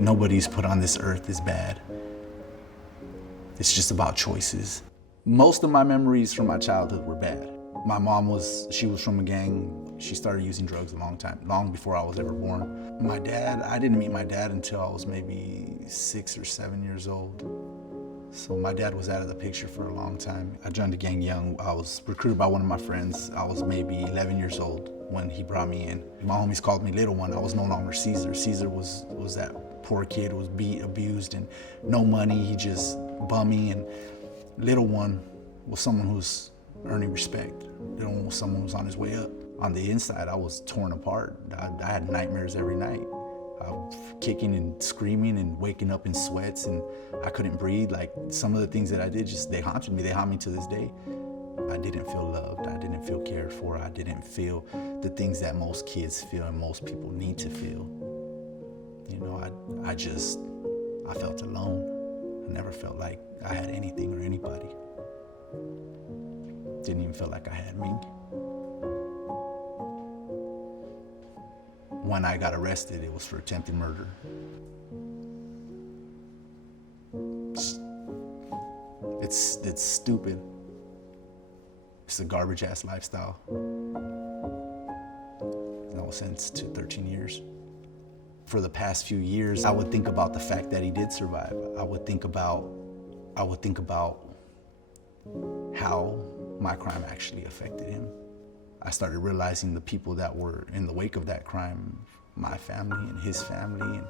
Nobody's put on this earth is bad. It's just about choices. Most of my memories from my childhood were bad. My mom she was from a gang. She started using drugs long before I was ever born. My dad, I didn't meet my dad until I was maybe 6 or 7 years old. So my dad was out of the picture for a long time. I joined the gang young. I was recruited by one of my friends. I was maybe 11 years old when he brought me in. My homies called me Little One. I was no longer Ceasar. Ceasar was that poor kid who was beat, abused, and no money. He just bummy. And Little One was someone who's earning respect. Little One was someone who's on his way up. On the inside, I was torn apart. I had nightmares every night. Kicking and screaming and waking up in sweats, and I couldn't breathe. Like, some of the things that I did, they haunted me. They haunt me to this day. I didn't feel loved. I didn't feel cared for. I didn't feel the things that most kids feel and most people need to feel. You know, I felt alone. I never felt like I had anything or anybody. Didn't even feel like I had me. When I got arrested, it was for attempted murder. It's stupid. It's a garbage-ass lifestyle. I was sentenced to 13 years. For the past few years, I would think about the fact that he did survive. I would think about how my crime actually affected him. I started realizing the people that were in the wake of that crime, my family and his family, and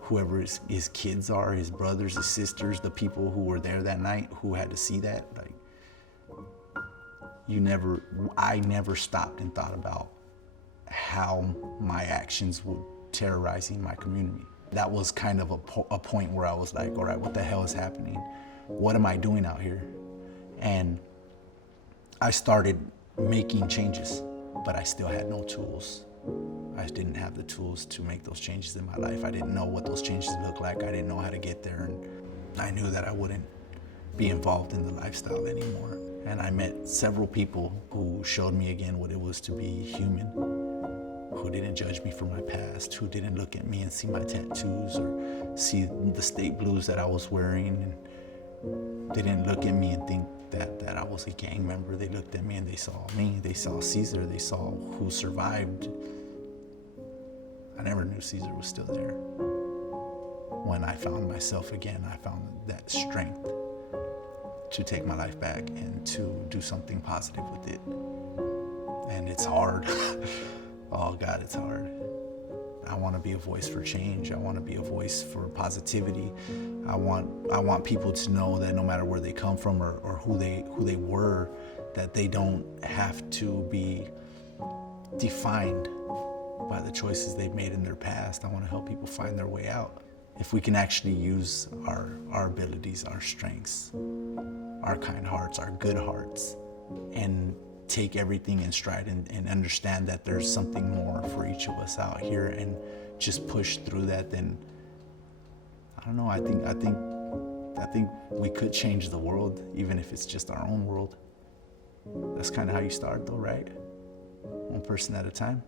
whoever his kids are, his brothers, his sisters, the people who were there that night who had to see that. Like, I never stopped and thought about how my actions were terrorizing my community. That was kind of a point where I was like, all right, what the hell is happening? What am I doing out here? And I started making changes, but I still had no tools. I didn't have the tools to make those changes in my life. I didn't know what those changes looked like. I didn't know how to get there, and I knew that I wouldn't be involved in the lifestyle anymore. And I met several people who showed me again what it was to be human, who didn't judge me for my past, who didn't look at me and see my tattoos or see the state blues that I was wearing, and didn't look at me and think that I was a gang member. They looked at me and they saw me. They saw Ceasar. They saw who survived. I never knew Ceasar was still there. When I found myself again, I found that strength to take my life back and to do something positive with it. And it's hard. Oh God, it's hard. I want to be a voice for change. I want to be a voice for positivity. I want people to know that no matter where they come from or who they were, that they don't have to be defined by the choices they've made in their past. I want to help people find their way out. If we can actually use our abilities, our strengths, our kind hearts, our good hearts, and take everything in stride and understand that there's something more for each of us out here, and just push through that, then I don't know, I think we could change the world, even if it's just our own world. That's kind of how you start though, right? One person at a time.